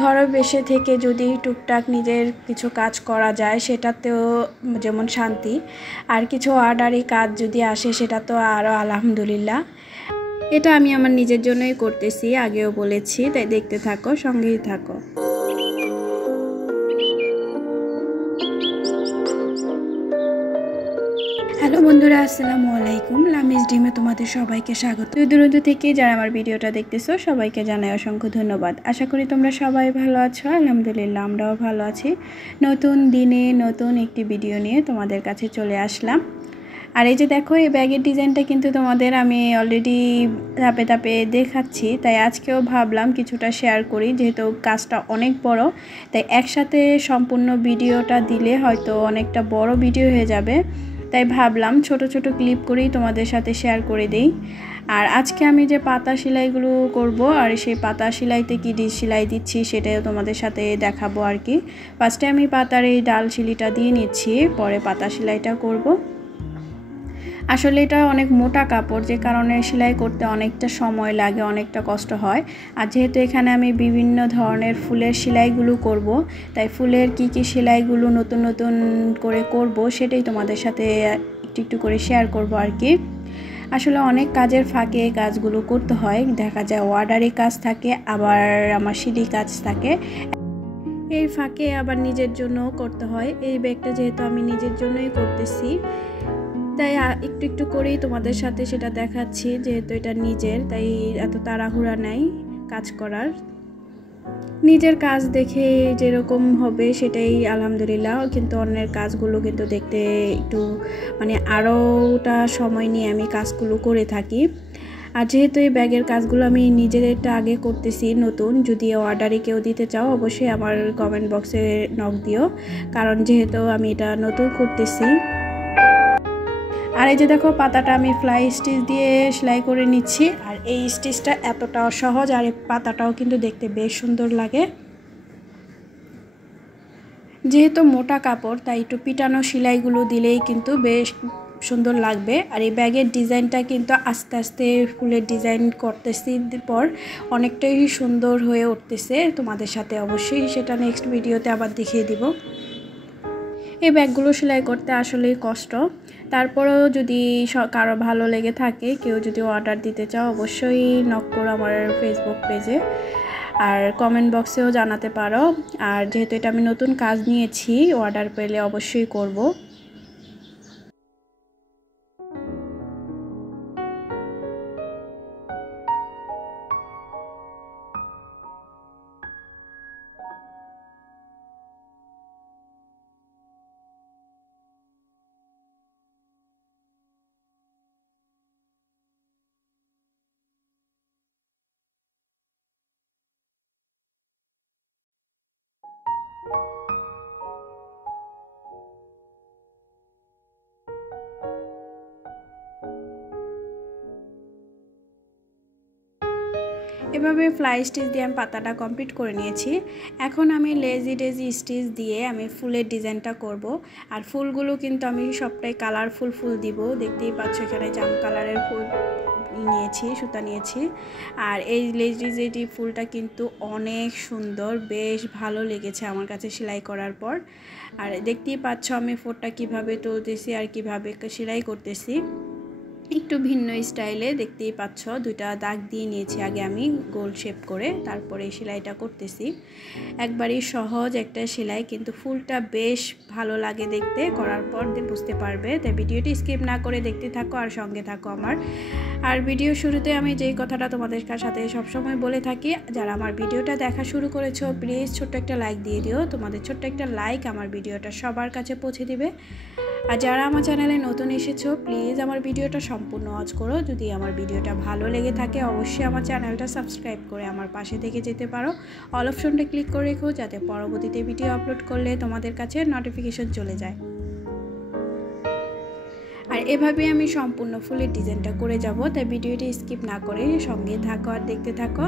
ঘরে বসে থেকে যদি টুকটাক নিজের কিছু কাজ করা যায় সেটাতেও যেমন শান্তি, আর কিছু অর্ডারি কাজ যদি আসে সেটা তো আরও আলহামদুলিল্লাহ। এটা আমি আমার নিজের জন্যই করতেছি, আগেও বলেছি, তাই দেখতে থাকো, সঙ্গেই থাকো। হ্যালো বন্ধুরা, আসসালামু আলাইকুম। লামিজ ডিমে তোমাদের সবাইকে স্বাগত। দূর থেকে যারা আমার ভিডিওটা দেখতেছো সবাইকে জানাই অসংখ্য ধন্যবাদ। আশা করি তোমরা সবাই ভালো আছো। আলহামদুলিল্লাহ আমরাও ভালো আছি। নতুন দিনে নতুন একটি ভিডিও নিয়ে তোমাদের কাছে চলে আসলাম। আর এই যে দেখো, এই ব্যাগের ডিজাইনটা কিন্তু তোমাদের আমি অলরেডি ধাপে ধাপে দেখাচ্ছি, তাই আজকেও ভাবলাম কিছুটা শেয়ার করি, যেহেতু কাজটা অনেক বড়, তাই একসাথে সম্পূর্ণ ভিডিওটা দিলে হয়তো অনেকটা বড় ভিডিও হয়ে যাবে, তাই ভাবলাম ছোট ছোট ক্লিপ করেই তোমাদের সাথে শেয়ার করে দেই। আর আজকে আমি যে পাতা সেলাইগুলো করব, আর সেই পাতা সেলাইতে কী সেলাই দিচ্ছি সেটাও তোমাদের সাথে দেখাবো আর কি। ফার্স্টে আমি পাতার এই ডাল সিলিটা দিয়ে নিচ্ছি, পরে পাতা সেলাইটা করব। আসলে এটা অনেক মোটা কাপড়, যে কারণে সেলাই করতে অনেকটা সময় লাগে, অনেকটা কষ্ট হয়। আর যেহেতু এখানে আমি বিভিন্ন ধরনের ফুলের সেলাইগুলো করব, তাই ফুলের কি কি সেলাইগুলো নতুন নতুন করে করব সেটাই তোমাদের সাথে একটু একটু করে শেয়ার করব আর কি। আসলে অনেক কাজের ফাঁকে এই কাজগুলো করতে হয়, দেখা যায় অর্ডারি কাজ থাকে, আবার আমার সেলাই কাজ থাকে, এই ফাঁকে আবার নিজের জন্যও করতে হয়। এই ব্যাগটা যেহেতু আমি নিজের জন্যই করতেছি, তাই একটু একটু করেই তোমাদের সাথে সেটা দেখাচ্ছি, যেহেতু এটা নিজের, তাই এত তাড়াহুড়া নাই কাজ করার। নিজের কাজ দেখে যেরকম হবে সেটাই আলহামদুলিল্লাহ, কিন্তু অন্যের কাজগুলো কিন্তু দেখতে একটু আরোটা সময় নিয়ে আমি কাজগুলো করে থাকি। আর যেহেতু এই ব্যাগের কাজগুলো আমি নিজেরটা আগে করতেছি নতুন, যদি অর্ডারে কেউ দিতে চাও অবশ্যই আমার কমেন্ট বক্সে নক দিও, কারণ যেহেতু আমি এটা নতুন করতেছি। আর এই যে দেখো, পাতাটা আমি ফ্লাই স্টিচ দিয়ে সেলাই করে নিচ্ছি, আর এই স্টিচটা এতটা সহজ, আর এই পাতাটাও কিন্তু দেখতে বেশ সুন্দর লাগে। যেহেতু মোটা কাপড়, তাই একটু পিটানো সেলাইগুলো দিলেই কিন্তু বেশ সুন্দর লাগবে। আর এই ব্যাগের ডিজাইনটা কিন্তু আস্তে আস্তে ফুলের ডিজাইন করতেছি পর অনেকটাই সুন্দর হয়ে উঠতেছে, তোমাদের সাথে অবশ্যই সেটা নেক্সট ভিডিওতে আবার দেখিয়ে দিব। এই ব্যাগগুলো সেলাই করতে আসলেই কষ্ট, তারপরেও যদি কারো ভালো লেগে থাকে, কেউ যদি অর্ডার দিতে চাও অবশ্যই নক করো আমার ফেসবুক পেজে, আর কমেন্ট বক্সেও জানাতে পারো। আর যেহেতু এটা আমি নতুন কাজ নিয়েছি, অর্ডার পেলে অবশ্যই করব। এভাবে ফ্লাই স্টিচ দিয়ে আমি পাতাটা কমপ্লিট করে নিয়েছি। এখন আমি লেজি ডেজি স্টিচ দিয়ে আমি ফুলের ডিজাইনটা করব। আর ফুলগুলো কিন্তু আমি সবটাই কালারফুল ফুল দিব, দেখতেই পাচ্ছ এখানে জাম কালারের ফুল নিয়েছি, সুতা নিয়েছি। আর এই লেজি ডেজি ফুলটা কিন্তু অনেক সুন্দর, বেশ ভালো লেগেছে আমার কাছে সেলাই করার পর। আর দেখতেই পাচ্ছ আমি ফোরটা কিভাবে তুলতেছি আর কিভাবে সেলাই করতেছি, একটু ভিন্ন স্টাইলে। দেখতেই পাচ্ছ দুইটা দাগ দিয়ে নিয়েছি আগে আমি গোল শেপ করে, তারপরে সেলাইটা করতেছি। একবারই সহজ একটা সেলাই, কিন্তু ফুলটা বেশ ভালো লাগে দেখতে, করার পর বুঝতে পারবে। তাই ভিডিওটি স্কিপ না করে দেখতে থাকো আর সঙ্গে থাকো আমার। আর ভিডিও শুরুতে আমি যেই কথাটা তোমাদের সাথে সবসময় বলে থাকি, যারা আমার ভিডিওটা দেখা শুরু করেছো প্লিজ ছোট্ট একটা লাইক দিয়ে দিও। তোমাদের ছোট্ট একটা লাইক আমার ভিডিওটা সবার কাছে পৌঁছে দিবে। আর যারা আমার চ্যানেলে নতুন এসেছো প্লিজ আমার ভিডিওটা সম্পূর্ণ ওয়াচ করো। যদি আমার ভিডিওটা ভালো লেগে থাকে অবশ্যই আমার চ্যানেলটা সাবস্ক্রাইব করে আমার পাশে থেকে যেতে পারো। অল অপশনটা ক্লিক করে রেখো, যাতে পরবর্তীতে ভিডিও আপলোড করলে তোমাদের কাছে নোটিফিকেশন চলে যায়। আর এভাবে আমি সম্পূর্ণ ফুলের ডিজাইনটা করে যাব, তাই ভিডিওটি স্কিপ না করে সঙ্গে থাকো আর দেখতে থাকো।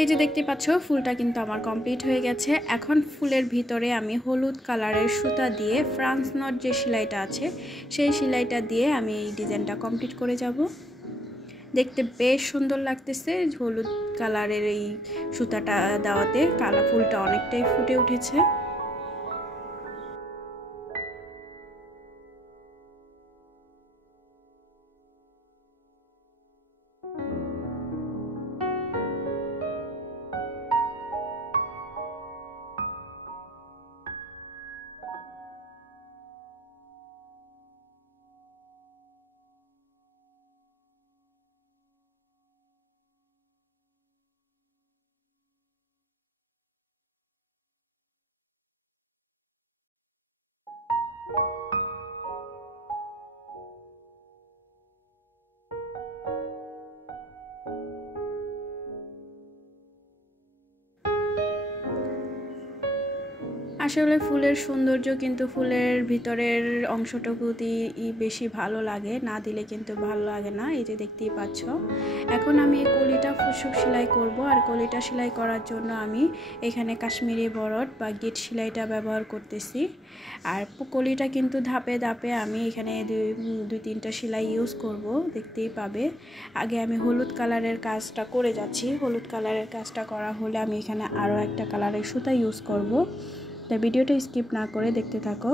এই যে দেখতে পাচ্ছ ফুলটা কিন্তু আমার কমপ্লিট হয়ে গেছে। এখন ফুলের ভিতরে আমি হলুদ কালারের সুতা দিয়ে ফ্রান্স নট যে সেলাইটা আছে সেই সেলাইটা দিয়ে আমি এই ডিজাইনটা কমপ্লিট করে যাব। দেখতে বেশ সুন্দর লাগতেছে, হলুদ কালারের এই সুতাটা দেওয়াতে ফুলটা অনেকটাই ফুটে উঠেছে। আসলে ফুলের সৌন্দর্য কিন্তু ফুলের ভিতরের অংশটুকুতেই বেশি ভালো লাগে, না দিলে কিন্তু ভালো লাগে না। এই যে দেখতেই পাচ্ছ, এখন আমি এই কলিটা ফুসুক সেলাই করব। আর কলিটা সেলাই করার জন্য আমি এখানে কাশ্মীরি বরড বা গিট সেলাইটা ব্যবহার করতেছি। আর কলিটা কিন্তু ধাপে ধাপে আমি এখানে দুই তিনটা সেলাই ইউজ করব, দেখতেই পাবে। আগে আমি হলুদ কালারের কাজটা করে যাচ্ছি। হলুদ কালারের কাজটা করা হলে আমি এখানে আরও একটা কালারের সুতা ইউজ করব। তাই ভিডিওটা স্কিপ না করে দেখতে থাকো।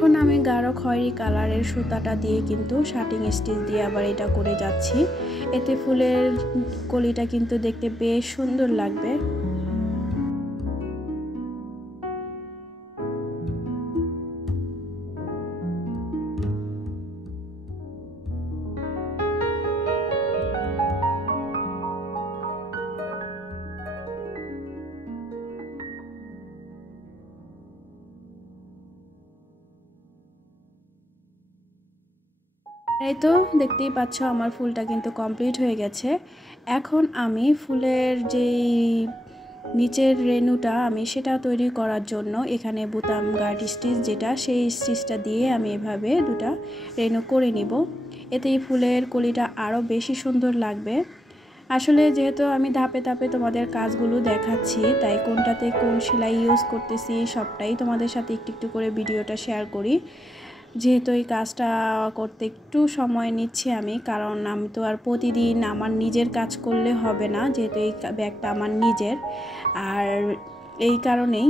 এখন আমি গাঢ় খয়েরি কালারের সুতাটা দিয়ে কিন্তু শার্টিং স্টিচ দিয়ে আবার এটা করে যাচ্ছি। এতে ফুলের কলিটা কিন্তু দেখতে বেশ সুন্দর লাগবে। এই তো দেখতেই পাচ্ছ আমার ফুলটা কিন্তু কমপ্লিট হয়ে গেছে। এখন আমি ফুলের যেই নিচের রেণুটা আমি সেটা তৈরি করার জন্য এখানে বুতাম গার্ড স্টিচ যেটা, সেই স্টিচটা দিয়ে আমি এভাবে দুটা রেণু করে নিব। এতে ফুলের কলিটা আরও বেশি সুন্দর লাগবে। আসলে যেহেতু আমি ধাপে ধাপে তোমাদের কাজগুলো দেখাচ্ছি, তাই কোনটাতে কোন সেলাই ইউজ করতেছি সবটাই তোমাদের সাথে একটু একটু করে ভিডিওটা শেয়ার করি। যেহেতু এই কাজটা করতে একটু সময় নিচ্ছি আমি, কারণ আমি তো আর প্রতিদিন আমার নিজের কাজ করলে হবে না, যেহেতু এই ব্যাগটা আমার নিজের। আর এই কারণেই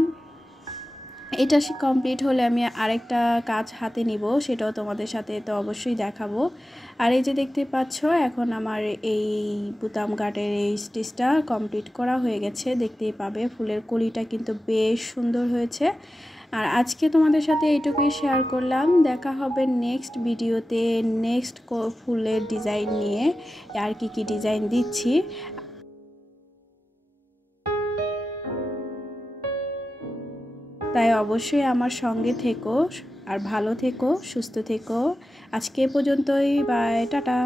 এটা কমপ্লিট হলে আমি আরেকটা কাজ হাতে নিব, সেটাও তোমাদের সাথে তো অবশ্যই দেখাবো। আর এই যে দেখতে পাচ্ছ এখন আমার এই বুতাম গার্ডের এই স্টিচটা কমপ্লিট করা হয়ে গেছে। দেখতেই পাবে ফুলের কলিটা কিন্তু বেশ সুন্দর হয়েছে। আর আজকে তোমাদের সাথে এইটুকুই শেয়ার করলাম। দেখা হবে নেক্সট ভিডিওতে নেক্সট ফুলের ডিজাইন নিয়ে, আর কি ডিজাইন দিচ্ছি। তাই অবশ্যই আমার সঙ্গে থেকো, আর ভালো থেকো, সুস্থ থেকো। আজকে পর্যন্তই, বাই, টাটা।